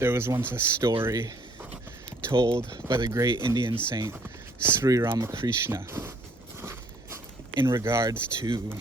There was once a story told by the great Indian saint Sri Ramakrishna in regards to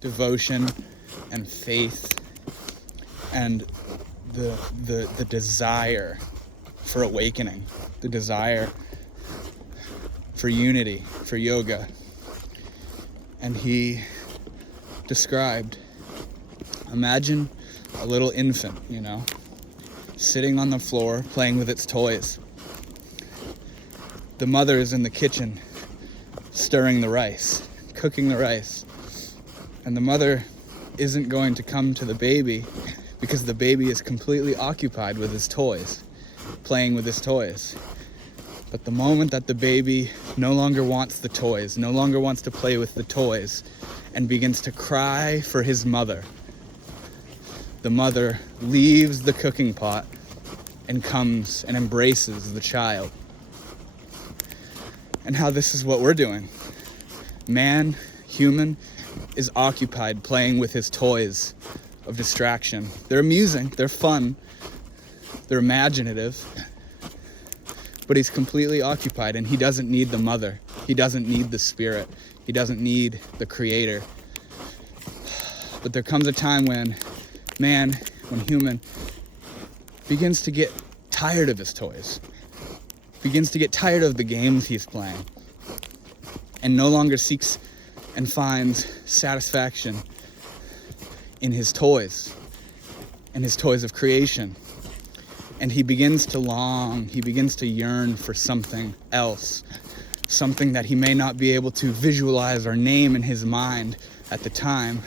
devotion and faith and the desire for awakening, the desire for unity, for yoga. And he described, imagine a little infant, sitting on the floor playing with its toys. The mother is in the kitchen stirring the rice, cooking the rice. And the mother isn't going to come to the baby because the baby is completely occupied with his toys, playing with his toys. But the moment that the baby no longer wants the toys, no longer wants to play with the toys, and begins to cry for his mother, the mother leaves the cooking pot and comes and embraces the child. And how this is what we're doing. Man, human, is occupied playing with his toys of distraction. They're amusing, they're fun, they're imaginative, but he's completely occupied and he doesn't need the mother. He doesn't need the spirit. He doesn't need the creator. But there comes a time when man, when human, begins to get tired of his toys, begins to get tired of the games he's playing, and no longer seeks and finds satisfaction in his toys and his toys of creation. And he begins to long, he begins to yearn for something else, something that he may not be able to visualize or name in his mind at the time,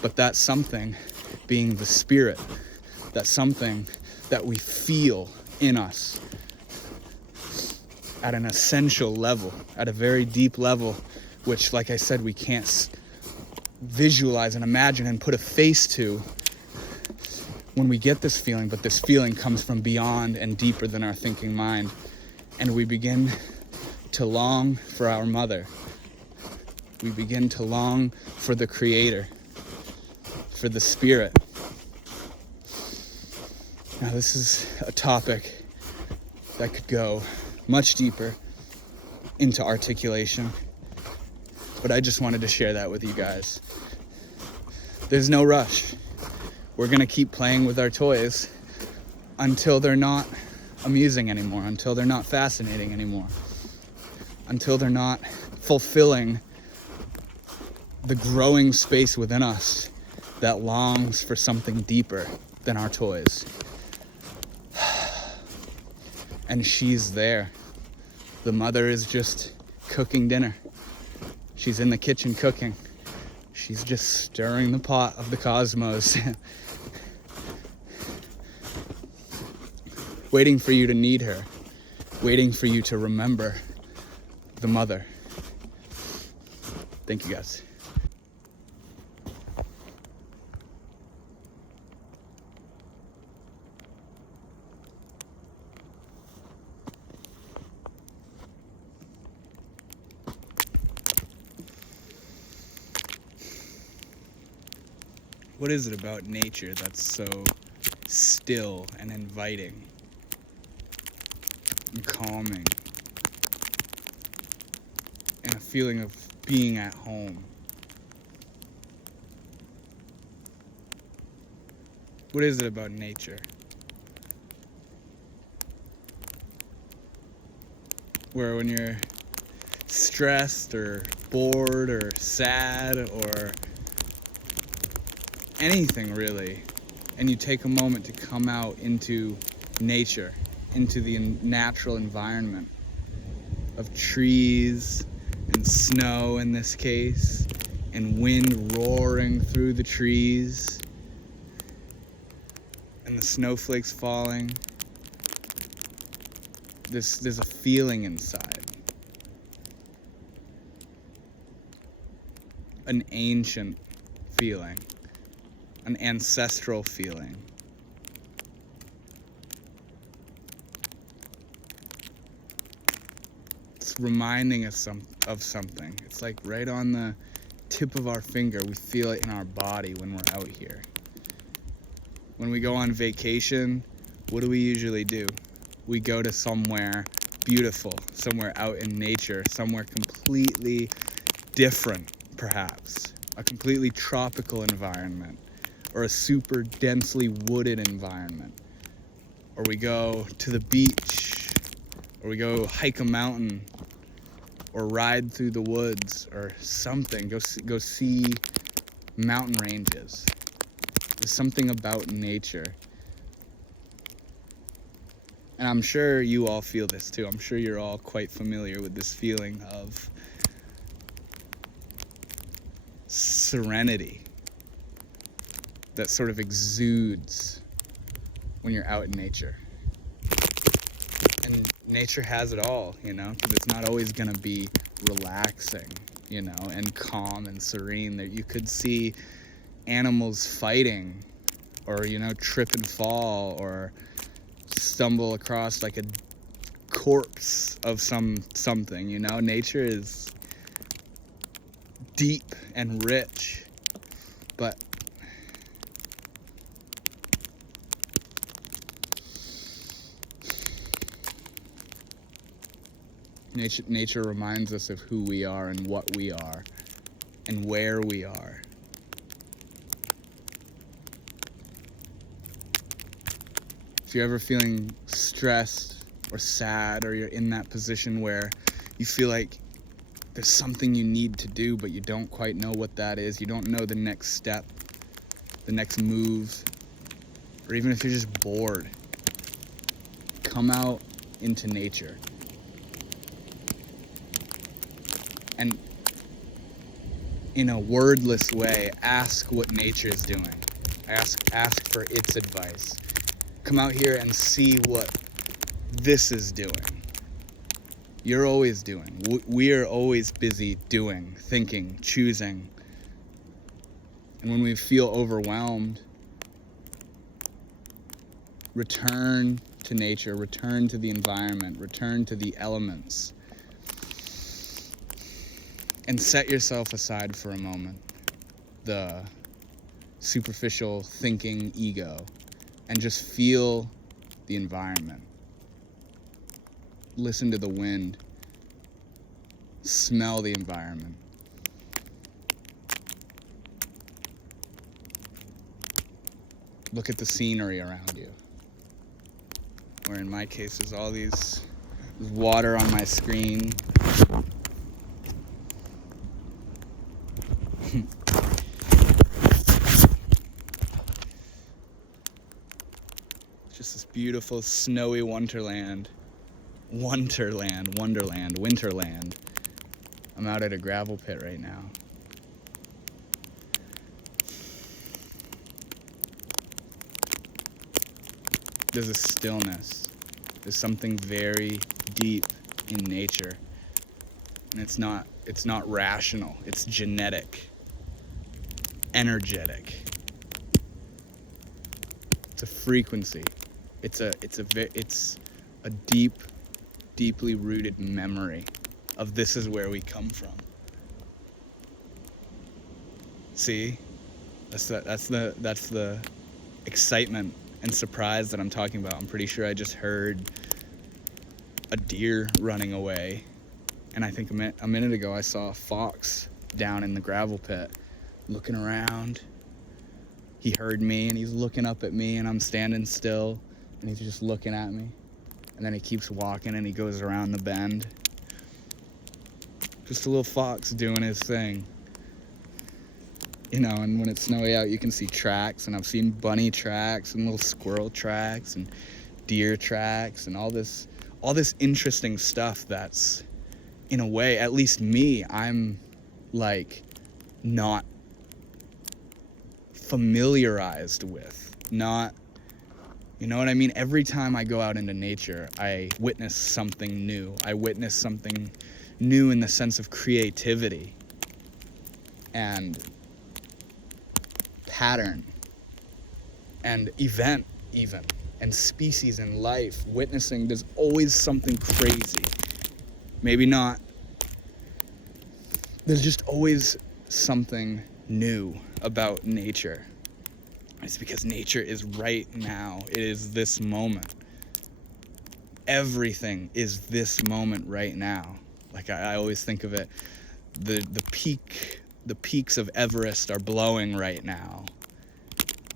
but that something being the spirit, that something that we feel in us at an essential level, at a very deep level, which, like I said, we can't visualize and imagine and put a face to when we get this feeling, but this feeling comes from beyond and deeper than our thinking mind. And we begin to long for our mother. We begin to long for the creator, for the spirit. Now, this is a topic that could go much deeper into articulation, but I just wanted to share that with you guys. There's no rush. We're gonna keep playing with our toys until they're not amusing anymore, until they're not fascinating anymore, until they're not fulfilling the growing space within us that longs for something deeper than our toys. And she's there. The mother is just cooking dinner. She's in the kitchen cooking. She's just stirring the pot of the cosmos. Waiting for you to need her. Waiting for you to remember the mother. Thank you, guys. What is it about nature that's so still and inviting and calming and a feeling of being at home? What is it about nature where when you're stressed or bored or sad or anything really, and you take a moment to come out into nature, into the natural environment of trees and snow in this case, and wind roaring through the trees, and the snowflakes falling, there's a feeling inside. An ancient feeling. An ancestral feeling. It's reminding us of something. It's like right on the tip of our finger. We feel it in our body when we're out here. When we go on vacation, what do we usually do? We go to somewhere beautiful, somewhere out in nature, somewhere completely different, perhaps. A completely tropical environment, or a super densely wooded environment. Or we go to the beach, or we go hike a mountain, or ride through the woods, or something. Go see mountain ranges. There's something about nature. And I'm sure you all feel this too. I'm sure you're all quite familiar with this feeling of serenity that sort of exudes when you're out in nature. And nature has it all, because it's not always going to be relaxing, and calm and serene. That you could see animals fighting, or, trip and fall, or stumble across like a corpse of something. Nature is deep and rich, but nature reminds us of who we are and what we are and where we are. If you're ever feeling stressed or sad, or you're in that position where you feel like there's something you need to do, but you don't quite know what that is, you don't know the next step, the next move, or even if you're just bored, come out into nature. And in a wordless way, ask what nature is doing. Ask for its advice. Come out here and see what this is doing. You're always doing. We are always busy doing, thinking, choosing. And when we feel overwhelmed, return to nature, return to the environment, return to the elements. And set yourself aside for a moment, the superficial thinking ego, and just feel the environment. Listen to the wind. Smell the environment. Look at the scenery around you. Or in my case, there's all these water on my screen. Just this beautiful snowy wonderland. I'm out at a gravel pit right now. There's a stillness. There's something very deep in nature. And it's not rational. It's genetic. Energetic. It's a frequency. It's a deeply rooted memory of this is where we come from. See? That's the excitement and surprise that I'm talking about. I'm pretty sure I just heard a deer running away, and I think a minute ago I saw a fox down in the gravel pit looking around. He heard me and he's looking up at me, and I'm standing still and he's just looking at me, and then he keeps walking and he goes around the bend. Just a little fox doing his thing. And when it's snowy out, you can see tracks, and I've seen bunny tracks and little squirrel tracks and deer tracks and all this interesting stuff that's, in a way, at least me, I'm like not familiarized with. Not, you know what I mean? Every time I go out into nature, I witness something new. I witness something new in the sense of creativity and pattern and event even, and species and life. Witnessing, there's always something crazy. Maybe not. There's just always something new about nature. It's because nature is right now. It is this moment. Everything is this moment right now. Like I always think of it, the peaks of Everest are blowing right now.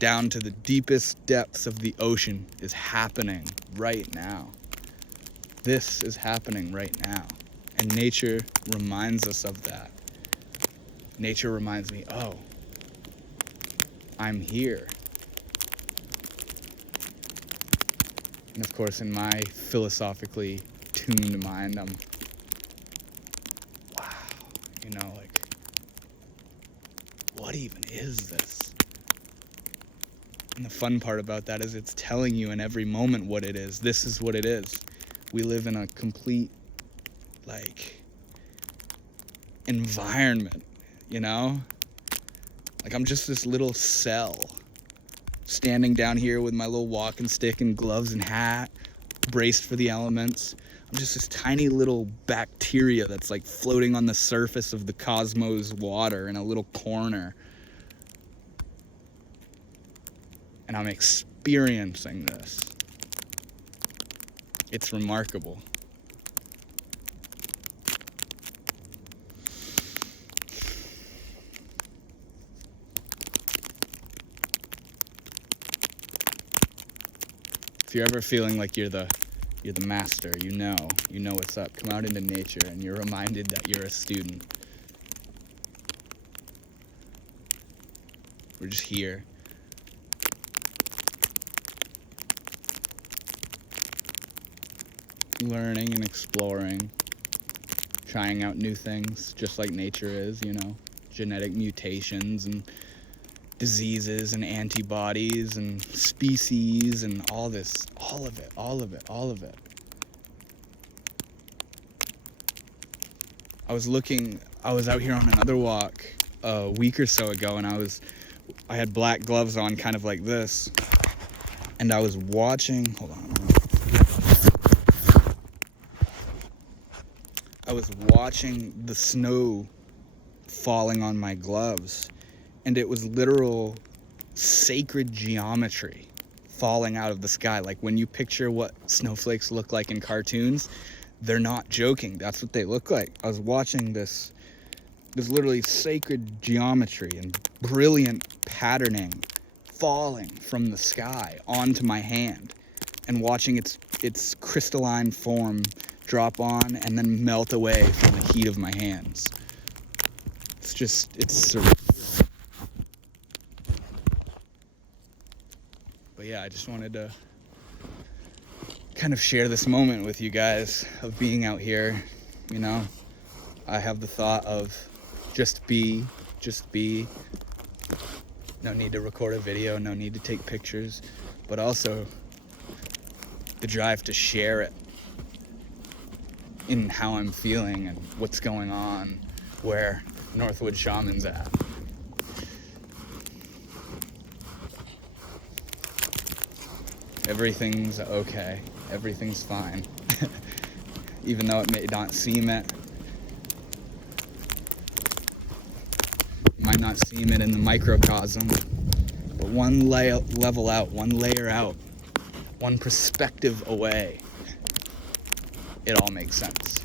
Down to the deepest depths of the ocean is happening right now. This is happening right now. And nature reminds us of that. Nature reminds me, oh, I'm here. And of course, in my philosophically tuned mind, I'm, wow, like, what even is this? And the fun part about that is it's telling you in every moment what it is. This is what it is. We live in a complete, environment, Like I'm just this little cell standing down here with my little walking stick and gloves and hat, braced for the elements. I'm just this tiny little bacteria that's floating on the surface of the cosmos water in a little corner. And I'm experiencing this. It's remarkable. If you're ever feeling like you're the master, you know what's up. Come out into nature and you're reminded that you're a student. We're just here. Learning and exploring, trying out new things, just like nature is, genetic mutations and diseases and antibodies and species and all of it. I was out here on another walk a week or so ago, and I had black gloves on, kind of like this, and I was watching, I was watching the snow falling on my gloves, and it was literal sacred geometry falling out of the sky. Like when you picture what snowflakes look like in cartoons, they're not joking. That's what they look like. I was watching this literally sacred geometry and brilliant patterning falling from the sky onto my hand, and watching its crystalline form drop on and then melt away from the heat of my hands. It's surreal. But yeah, I just wanted to kind of share this moment with you guys of being out here. I have the thought of just be. No need to record a video, no need to take pictures, but also the drive to share it in how I'm feeling and what's going on, where Northwood Shaman's at. Everything's okay. Everything's fine. Even though it may not seem it. Might not seem it in the microcosm. But one level out, one layer out, one perspective away, it all makes sense.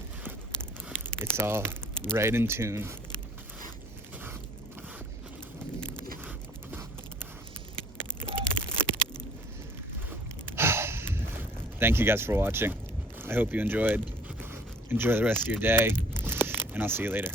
It's all right in tune. Thank you guys for watching. I hope you enjoyed. Enjoy the rest of your day, and I'll see you later.